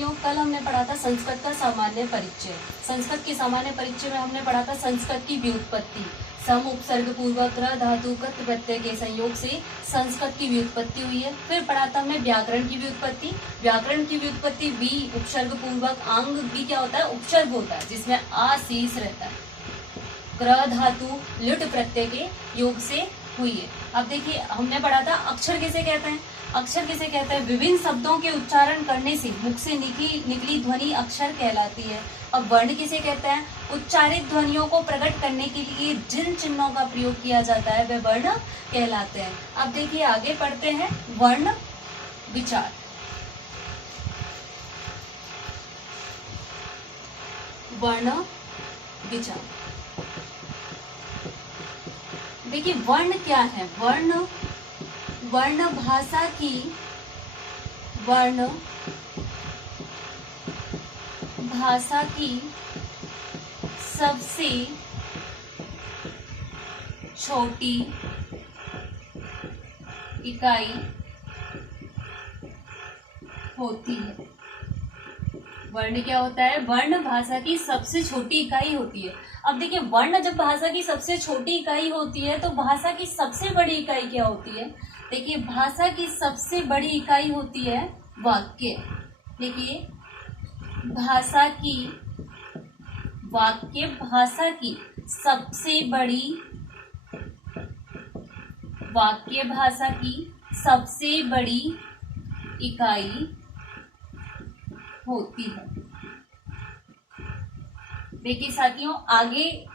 साथियों, कल हमने पढ़ा था संस्कृत का सामान्य परिचय। संस्कृत के सामान्य परिचय में हमने पढ़ा था संस्कृत की व्युत्पत्ति। सम उपसर्ग पूर्वक र धातु कत प्रत्यय के संयोग से संस्कृत की व्युत्पत्ति हुई है। फिर पढ़ा था हमने व्याकरण की व्युत्पत्ति। व्याकरण की व्युत्पत्ति वी उपसर्ग पूर्वक, आंग भी क्या होता है, उपसर्ग होता है, जिसमें आ शेष रहता है, क्र धातु लिट प्रत्यय के योग से हुई है। अब देखिए, हमने पढ़ा था अक्षर किसे कहते हैं। अक्षर किसे कहते हैं, विभिन्न शब्दों के उच्चारण करने से मुख से निकली ध्वनि अक्षर कहलाती है। अब वर्ण किसे कहते हैं, उच्चारित ध्वनियों को प्रकट करने के लिए जिन चिन्हों का प्रयोग किया जाता है वे वर्ण कहलाते हैं। अब देखिए, आगे पढ़ते हैं वर्ण विचार। वर्ण विचार, देखिए वर्ण क्या है। वर्ण भाषा की सबसे छोटी इकाई होती है। वर्ण क्या होता है, वर्ण भाषा की सबसे छोटी इकाई होती है। अब देखिए, वर्ण जब भाषा की सबसे छोटी इकाई होती है तो भाषा की सबसे बड़ी इकाई क्या होती है। देखिए, भाषा की सबसे बड़ी इकाई होती है वाक्य। देखिए, भाषा की सबसे बड़ी वाक्य भाषा की सबसे बड़ी इकाई होती है। देखिए साथियों, आगे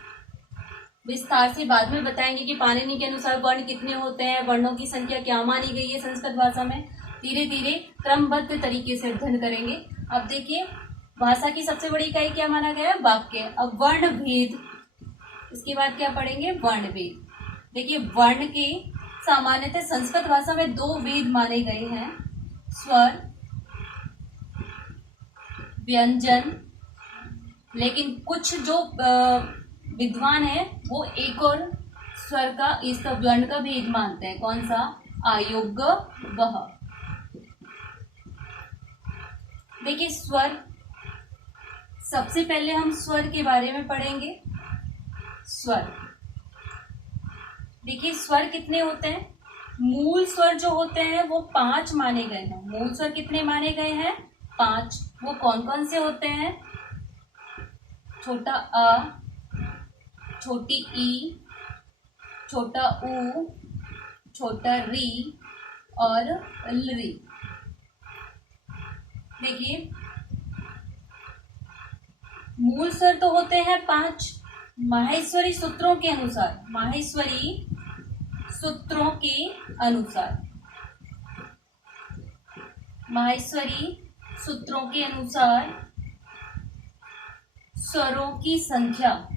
विस्तार से बाद में बताएंगे कि पाणिनि के अनुसार वर्ण कितने होते हैं, वर्णों की संख्या क्या मानी गई है संस्कृत भाषा में। धीरे धीरे क्रमबद्ध तरीके से अध्ययन करेंगे। अब देखिए, भाषा की सबसे बड़ी इकाई क्या माना गया है, वाक्य। अब वर्ण भेद, इसके बाद क्या पढ़ेंगे, वर्ण भेद। देखिए, वर्ण के सामान्यतः संस्कृत भाषा में दो भेद माने गए हैं, स्वर व्यंजन। लेकिन कुछ जो विद्वान है वो एक और स्वर का, इस वर्ण का भेद मानते हैं। कौन सा, अयोग्य वह। देखिए, स्वर, सबसे पहले हम स्वर के बारे में पढ़ेंगे। स्वर, देखिए स्वर कितने होते हैं। मूल स्वर जो होते हैं वो 5 माने गए हैं। मूल स्वर कितने माने गए हैं, 5। वो कौन कौन से होते हैं, छोटा अ, छोटी ई, छोटा ऊ, छोटा री और लरी। देखिए, मूल स्वर तो होते हैं 5। माहेश्वरी सूत्रों के अनुसार, स्वरों की संख्या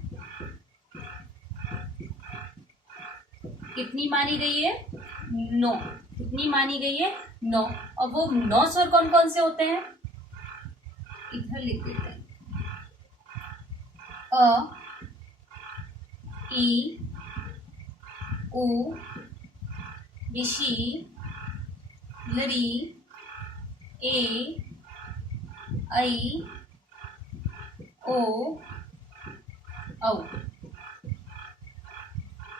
कितनी मानी गई है, 9। कितनी मानी गई है, 9। और वो 9 स्वर कौन कौन से होते हैं, इधर लिख देते हैं। अ, ई, उ, ऋषि, लरी, ए, ऐ, ओ, औ।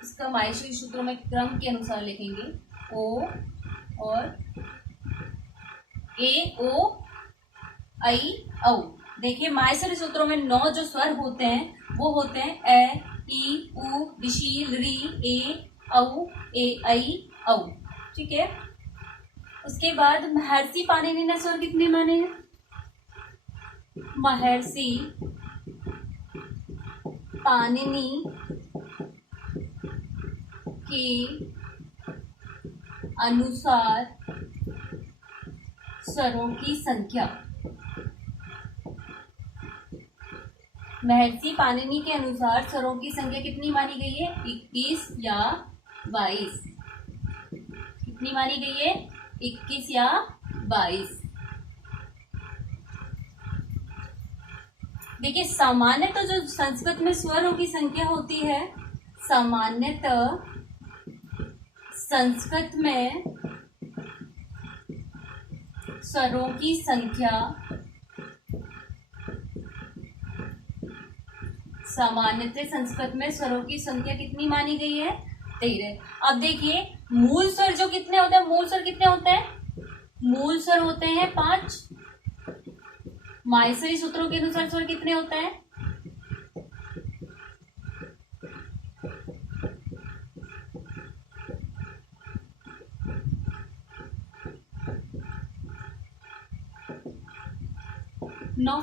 इसका माहेश्वरी सूत्रों में क्रम के अनुसार लिखेंगे, ओ और ए, ओ, ऐ, औ। देखिए, माहेश्वरी सूत्रों में 9 जो स्वर होते हैं वो होते हैं ए, ई, उ, ऋषि, लरी, ए, औ, ए, ऐ, औ। ठीक है। उसके बाद महर्षि पाणिनि ने स्वर कितने माने हैं, महर्षि पाणिनि के अनुसार स्वरों की संख्या, महर्षि पाणिनि के अनुसार स्वरों की संख्या कितनी मानी गई है, 21 या 22। कितनी मानी गई है, 21 या 22। देखिए, सामान्यतः जो संस्कृत में स्वरों की संख्या होती है, सामान्यतः संस्कृत में स्वरों की संख्या सामान्यतः संस्कृत में स्वरों की संख्या कितनी मानी गई है? 13। अब देखिए मूल स्वर जो कितने होते हैं, मूल स्वर कितने होते हैं? मूल स्वर होते हैं 5। माहेश्वरी सूत्रों के अनुसार स्वर कितने होते हैं? नौ।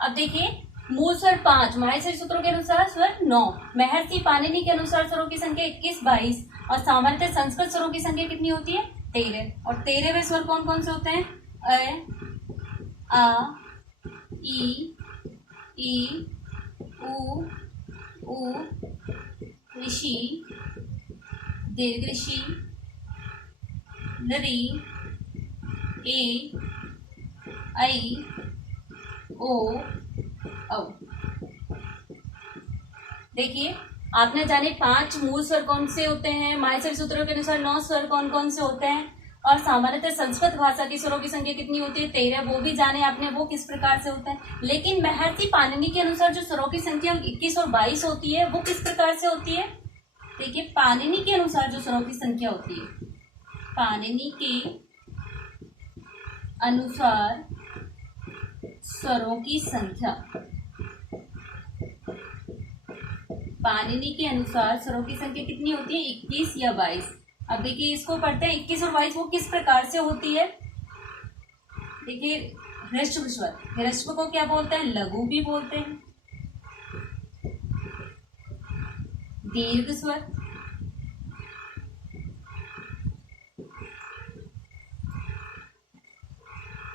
अब देखिए मूल स्वर 5, माहेश्वरी सूत्रों के अनुसार स्वर 9, महर्षि पाणिनि के अनुसार स्वरों की संख्या 21, 22 और सामान्यतः संस्कृत स्वरों की संख्या कितनी होती है? 13। और 13वें स्वर कौन कौन से होते हैं? अ, आ, ई, उ, ऋषि, दीर्घ ऋषि, री, ए, आई, ओ, औ। देखिए आपने जाने 5 मूल स्वर कौन से होते हैं, माहेश्वरी सूत्रों के अनुसार 9 स्वर कौन कौन से होते हैं और सामान्यतः संस्कृत भाषा की स्वरों की संख्या कितनी होती है? 13। वो भी जाने आपने वो किस प्रकार से होता है। लेकिन महर्षि पाणिनि के अनुसार जो स्वरों की संख्या 21 और 22 होती है वो किस प्रकार से होती है? देखिए पाणिनि के अनुसार जो स्वरों की संख्या होती है, पाणिनि के अनुसार स्वरों की संख्या, पाणिनि के अनुसार स्वरों की संख्या कितनी होती है? 21 या 22। अब देखिए इसको पढ़ते हैं 21 और 22 वो किस प्रकार से होती है। देखिए ह्रस्व स्वर, ह्रस्व को क्या बोलते हैं? लघु भी बोलते हैं। दीर्घ स्वर,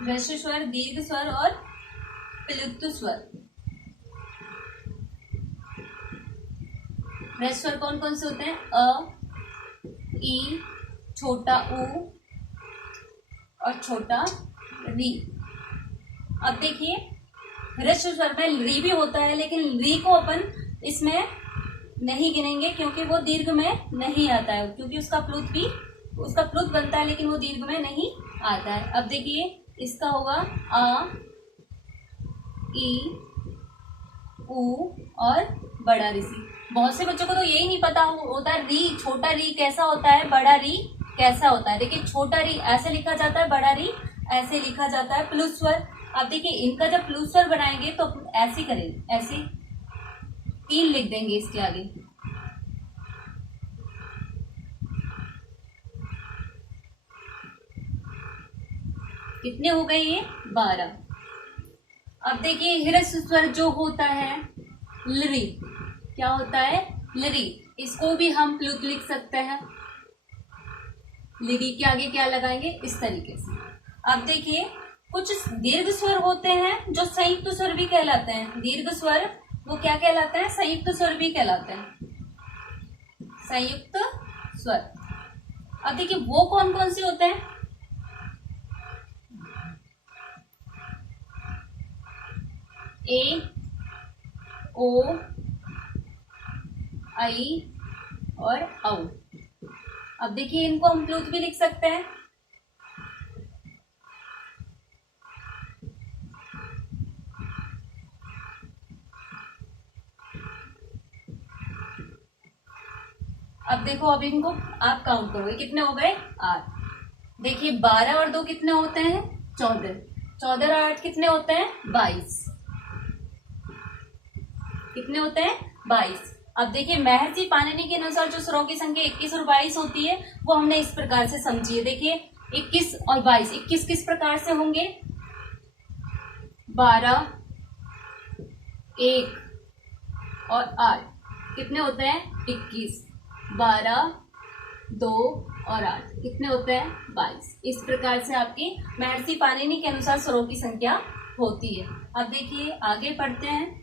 ह्रस्व स्वर, दीर्घ स्वर और प्लुत स्वर। ह्रस्व स्वर कौन कौन से होते हैं? अ, ई, छोटा ऊ और छोटा री। अब देखिए ह्रस्व स्वर में री भी होता है, लेकिन री को अपन इसमें नहीं गिनेंगे क्योंकि वो दीर्घ में नहीं आता है, क्योंकि उसका प्लुत बनता है लेकिन वो दीर्घ में नहीं आता है। अब देखिए इसका होगा आ, ई, ऊ और बड़ा ऋषि। बहुत से बच्चों को तो यही नहीं पता होता री, छोटा री कैसा होता है, बड़ा री कैसा होता है। देखिए छोटा री ऐसे लिखा जाता है, बड़ा री ऐसे लिखा जाता है, प्लुत स्वर। अब देखिए इनका जब प्लुत स्वर बनाएंगे तो ऐसे करेंगे, ऐसे 3 लिख देंगे इसके आगे। कितने हो गए ये? 12। अब देखिए ह्रस्व स्वर जो होता है लरी, क्या होता है? लरी। इसको भी हम प्लुत लिख सकते हैं। लरी के आगे क्या लगाएंगे? इस तरीके से। अब देखिए कुछ दीर्घ स्वर होते हैं जो संयुक्त स्वर भी कहलाते हैं। दीर्घ स्वर वो क्या कहलाते हैं? संयुक्त स्वर भी कहलाते हैं, संयुक्त स्वर। अब देखिए वो कौन कौन से होते हैं? ए, ओ, आई और औ। अब देखिए इनको हम प्लुत भी लिख सकते हैं। अब देखो अब इनको आप काउंट करो, ये कितने हो गए? 8। देखिए 12 और 2 कितने होते हैं? 14। 14 और 8 कितने होते हैं? 22। कितने होते हैं? 22। अब देखिए महर्षि पाणिनि के अनुसार जो स्वरों की संख्या 21 और 22 होती है वो हमने इस प्रकार से समझी है। देखिए 21 और 22, 21 किस प्रकार से होंगे? 12, 1 और 8 कितने होते हैं? 21। 12, 2 और 8 कितने होते हैं? 22। इस प्रकार से आपकी महर्षि पाणिनि के अनुसार स्वरों की संख्या होती है। अब देखिए आगे पढ़ते हैं।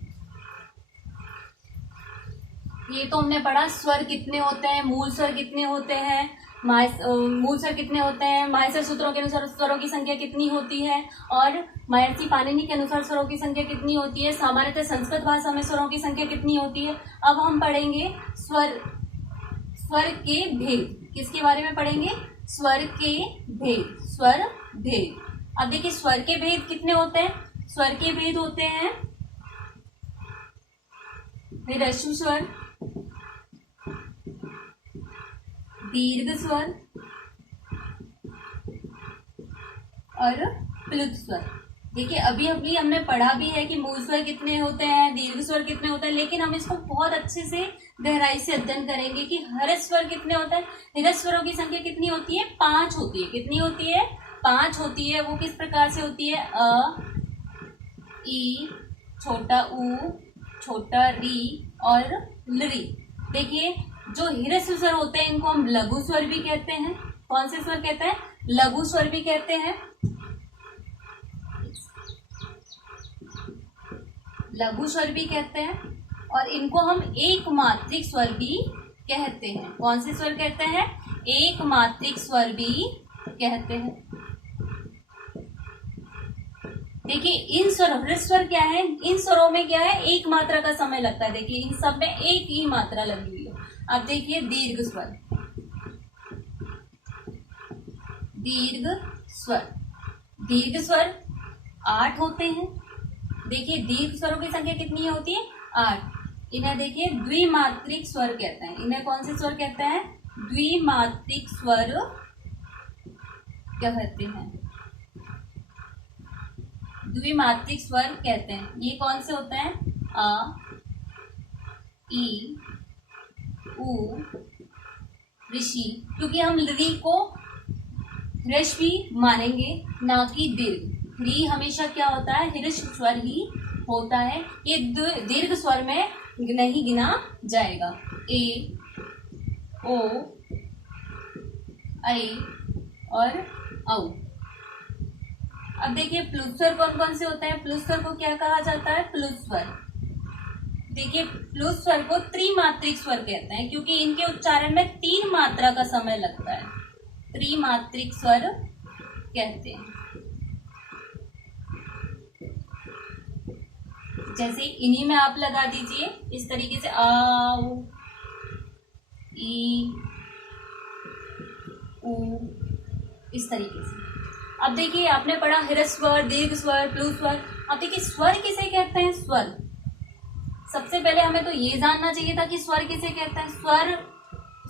ये तो हमने पढ़ा स्वर कितने होते हैं, मूल स्वर कितने होते हैं, मूल स्वर कितने होते हैं, माहेश्वरी सूत्रों के अनुसार स्वरों की संख्या कितनी होती है और महर्षि पाणिनि के अनुसार स्वरों की संख्या कितनी होती है, सामान्यतः संस्कृत भाषा में स्वरों की संख्या कितनी होती है। अब हम पढ़ेंगे स्वर के भेद। किसके बारे में पढ़ेंगे? स्वर के भेद, स्वर भेद। अब देखिए स्वर के भेद कितने होते हैं? स्वर के भेद होते हैं ह्रस्व स्वर, दीर्घ स्वर और प्लुत स्वर। देखिए अभी अभी हमने पढ़ा भी है कि मूल स्वर कितने होते हैं, दीर्घ स्वर कितने होते हैं, लेकिन हम इसको बहुत अच्छे से गहराई से अध्ययन करेंगे कि ह्रस्व स्वर कितने होते हैं। ह्रस्व स्वरों की संख्या कितनी होती है? 5 होती है। कितनी होती है? 5 होती है। वो किस प्रकार से होती है? अ, ई, छोटा ऊ, छोटा री और लरी। देखिए जो ह्रस्व स्वर होते हैं इनको हम लघु स्वर भी कहते हैं। कौन से स्वर कहते हैं? लघु स्वर भी कहते हैं। लघु स्वर भी कहते हैं और इनको हम एक मात्रिक स्वर भी कहते हैं। कौन से स्वर कहते हैं? एक मात्रिक स्वर भी कहते हैं। देखिए इन स्वर, ह्रस्व स्वर क्या है? इन स्वरों में क्या है? एक मात्रा का समय लगता है। देखिए इन सब में एक ही मात्रा लगी हुई है। अब देखिए दीर्घ स्वर, दीर्घ स्वर, दीर्घ स्वर 8 होते हैं। देखिए दीर्घ स्वरों की संख्या कितनी होती है? 8। इन्हें देखिए द्विमात्रिक स्वर कहते हैं। इन्हें कौन से स्वर कहते हैं? द्विमात्रिक स्वर कहते हैं। द्विमात्रिक स्वर कहते हैं। ये कौन से होते हैं? अ, ई, उ, ऋषि। क्योंकि हम री को ह्रस्व भी मानेंगे, ना कि दीर्घ। री हमेशा क्या होता है? ह्रस्व स्वर ही होता है। ये दीर्घ स्वर में नहीं गिना जाएगा। ए, ओ, ऐ और औ। अब देखिए प्लुत स्वर कौन कौन से होते हैं? प्लुत स्वर को क्या कहा जाता है? प्लुत स्वर। देखिए प्लुत स्वर को त्रिमात्रिक स्वर कहते हैं क्योंकि इनके उच्चारण में 3 मात्रा का समय लगता है। त्रिमात्रिक स्वर कहते हैं। जैसे इन्हीं में आप लगा दीजिए इस तरीके से आ, ई, उ, इस तरीके से। अब देखिए आपने पढ़ा ह्रस्व स्वर, दीर्घ स्वर, प्लुत स्वर। अब देखिए स्वर किसे कहते हैं? स्वर। सबसे पहले हमें तो ये जानना चाहिए था कि स्वर किसे कहते हैं। स्वर,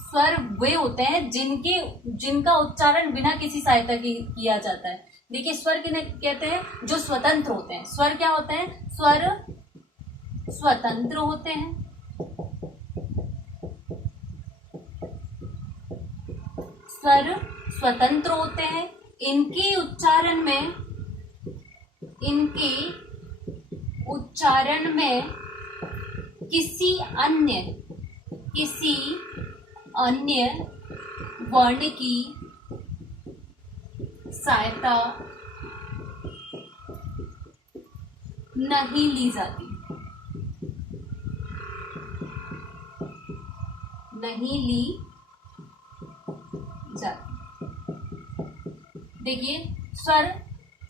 स्वर वे होते हैं जिनका उच्चारण बिना किसी सहायता के किया जाता है। देखिए स्वर किन्हें कहते हैं? जो स्वतंत्र होते हैं। स्वर क्या होते हैं? स्वर स्वतंत्र होते हैं। स्वर स्वतंत्र होते हैं। इनके उच्चारण में किसी अन्य वर्ण की सहायता नहीं ली जाती। देखिए स्वर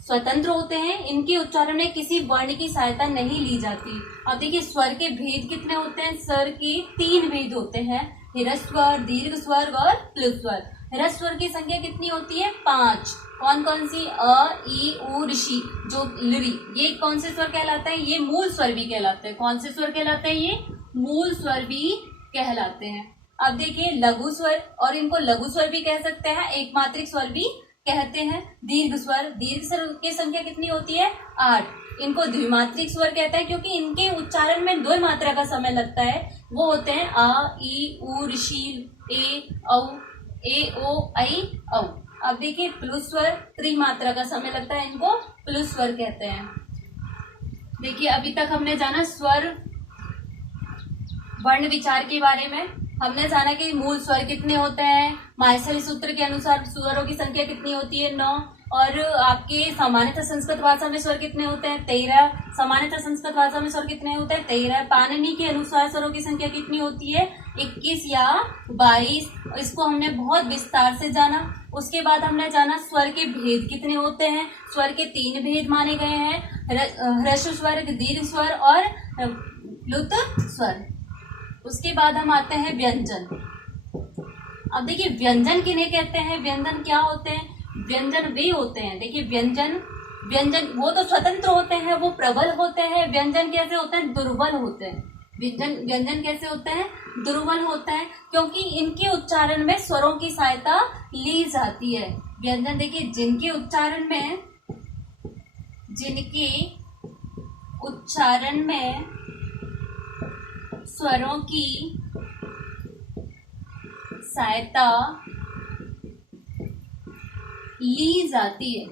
स्वतंत्र होते हैं, इनके उच्चारण में किसी वर्ण की सहायता नहीं ली जाती। अब देखिए स्वर के भेद कितने होते हैं? स्वर के 3 भेद होते हैं, ह्रस्व स्वर, दीर्घ स्वर और प्लुत स्वर। ह्रस्व स्वर की संख्या कितनी होती है? 5। कौन कौन सी? अ, ई, उ, ऋषि, जो लरी। ये कौन से स्वर कहलाते हैं? ये मूल स्वर भी कहलाते हैं। कौन से स्वर कहलाते हैं? ये मूल स्वर भी कहलाते हैं। अब देखिए लघु स्वर, और इनको लघु स्वर भी कह सकते हैं, एक मात्रिक स्वर भी कहते हैं। दीर्घ स्वर, दीर्घ स्वर की संख्या कितनी होती है? 8। इनको द्विमात्रिक स्वर कहते हैं क्योंकि इनके उच्चारण में 2 मात्रा का समय लगता है। वो होते हैं आ, ई, उ, ऋषि, ए, औ, ए, ओ, ऐ, औ। अब देखिए प्लुत स्वर 3 मात्रा का समय लगता है, इनको प्लुत स्वर कहते हैं। देखिए अभी तक हमने जाना स्वर वर्ण विचार के बारे में। हमने जाना कि मूल स्वर कितने होते हैं, माहेश्वरी सूत्र के अनुसार स्वरों की संख्या कितनी होती है? 9। और आपके सामान्यतः संस्कृत भाषा में स्वर कितने होते हैं? 13। सामान्यतः संस्कृत भाषा में स्वर कितने होते हैं? 13। पाणिनि के अनुसार स्वरों की संख्या कितनी होती है? 21 या 22। इसको हमने बहुत विस्तार से जाना। उसके बाद हमने जाना स्वर के भेद कितने होते हैं। स्वर के 3 भेद माने गए हैं, ह्रस्व स्वर, दीर्घ स्वर और प्लुत स्वर। उसके बाद हम आते हैं व्यंजन। अब देखिए व्यंजन किन्हें कहते हैं? व्यंजन क्या होते हैं? व्यंजन वे होते हैं, देखिए व्यंजन वो तो स्वतंत्र होते हैं, वो प्रबल होते हैं। व्यंजन कैसे होते हैं? दुर्बल होते हैं। व्यंजन कैसे होता है? दुर्बल होता है, क्योंकि इनके उच्चारण में स्वरों की सहायता ली जाती है। व्यंजन देखिए, जिनके उच्चारण में स्वरों की सहायता ली जाती है,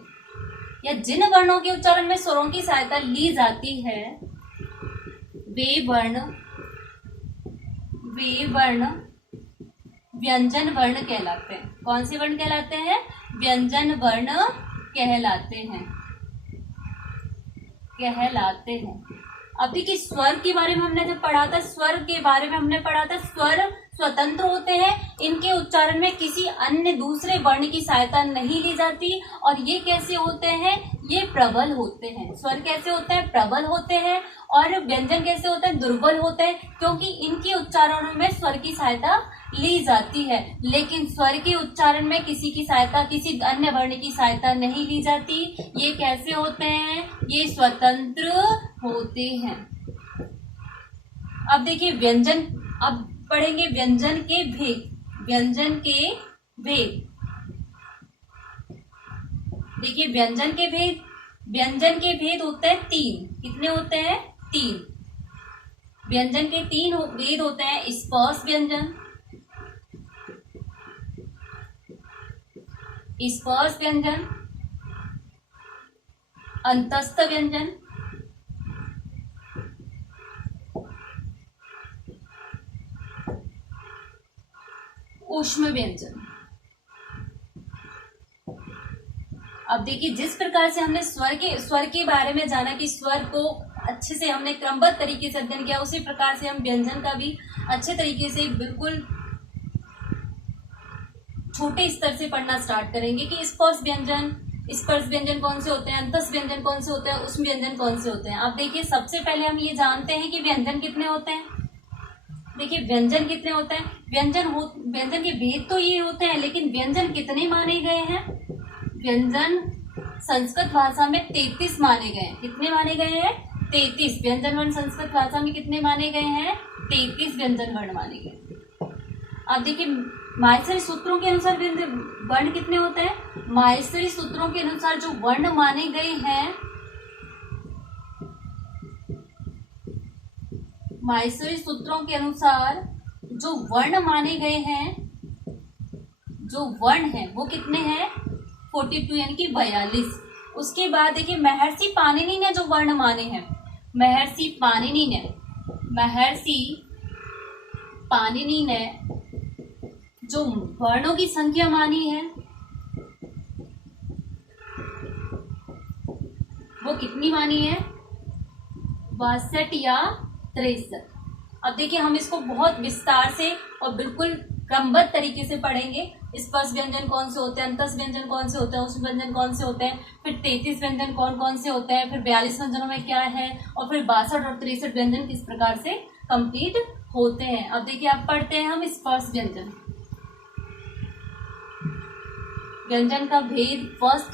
या जिन वर्णों के उच्चारण में स्वरों की सहायता ली जाती है, वे वर्ण व्यंजन वर्ण कहलाते हैं। कौन से वर्ण कहलाते हैं? व्यंजन वर्ण कहलाते हैं। अब देखिए, स्वर के बारे में हमने जब पढ़ा था, स्वर स्वतंत्र होते हैं, इनके उच्चारण में किसी अन्य दूसरे वर्ण की सहायता नहीं ली जाती। और ये कैसे होते हैं? ये प्रबल होते हैं। स्वर कैसे होते हैं? प्रबल होते हैं। और व्यंजन कैसे होते हैं? दुर्बल होते हैं, क्योंकि इनके उच्चारणों में स्वर की सहायता ली जाती है, लेकिन स्वर के उच्चारण में किसी अन्य वर्ण की सहायता नहीं ली जाती। ये कैसे होते हैं? ये स्वतंत्र होते हैं। अब देखिए व्यंजन, अब पढ़ेंगे व्यंजन के भेद। देखिए व्यंजन के भेद होते हैं 3। कितने होते हैं? 3। व्यंजन के 3 भेद होते हैं: स्पर्श व्यंजन, अंतस्थ व्यंजन, ऊष्म व्यंजन। अब देखिए, जिस प्रकार से हमने स्वर के बारे में जाना कि स्वर को अच्छे से हमने क्रमबद्ध तरीके से अध्ययन किया, उसी प्रकार से हम व्यंजन का भी अच्छे तरीके से बिल्कुल छोटे स्तर से पढ़ना स्टार्ट करेंगे कि स्पर्श व्यंजन कौन से होते हैं, अंतस्थ व्यंजन कौन से होते हैं, ऊष्म व्यंजन कौन से होते हैं। अब देखिए, सबसे पहले हम ये जानते हैं कि व्यंजन कितने होते हैं। देखिए व्यंजन कितने होते हैं? व्यंजन के भेद तो ये होते हैं, लेकिन व्यंजन कितने माने गए हैं? व्यंजन संस्कृत भाषा में 33 माने गए हैं। कितने माने गए हैं? 33 व्यंजन वर्ण संस्कृत भाषा में कितने माने गए हैं? 33 व्यंजन वर्ण माने गए। अब देखिए, माहेश्वरी सूत्रों के अनुसार वर्ण कितने होते हैं? माहेश्वरी सूत्रों के अनुसार जो वर्ण माने गए हैं, माहेश्वरी सूत्रों के अनुसार जो वर्ण माने गए हैं, जो वर्ण है वो कितने हैं? 42 यानी कि 42। उसके बाद देखिए, महर्षि पाणिनि ने जो वर्ण माने हैं, महर्षि पाणिनि ने जो वर्णों की संख्या मानी है, वो कितनी मानी है? 62 या 63। अब देखिए, हम इसको बहुत विस्तार से और बिल्कुल क्रमबद्ध तरीके से पढ़ेंगे। स्पर्श व्यंजन कौन से होते हैं, अंतस्थ व्यंजन कौन से होते हैं, ऊष्म व्यंजन कौन से होते हैं, फिर 33 व्यंजन कौन कौन से होते हैं, फिर 42 व्यंजनों में क्या है, और फिर 62 और 63 व्यंजन किस प्रकार से कंप्लीट होते हैं। अब देखिए, अब पढ़ते हैं हम स्पर्श व्यंजन का भेद। फर्स्ट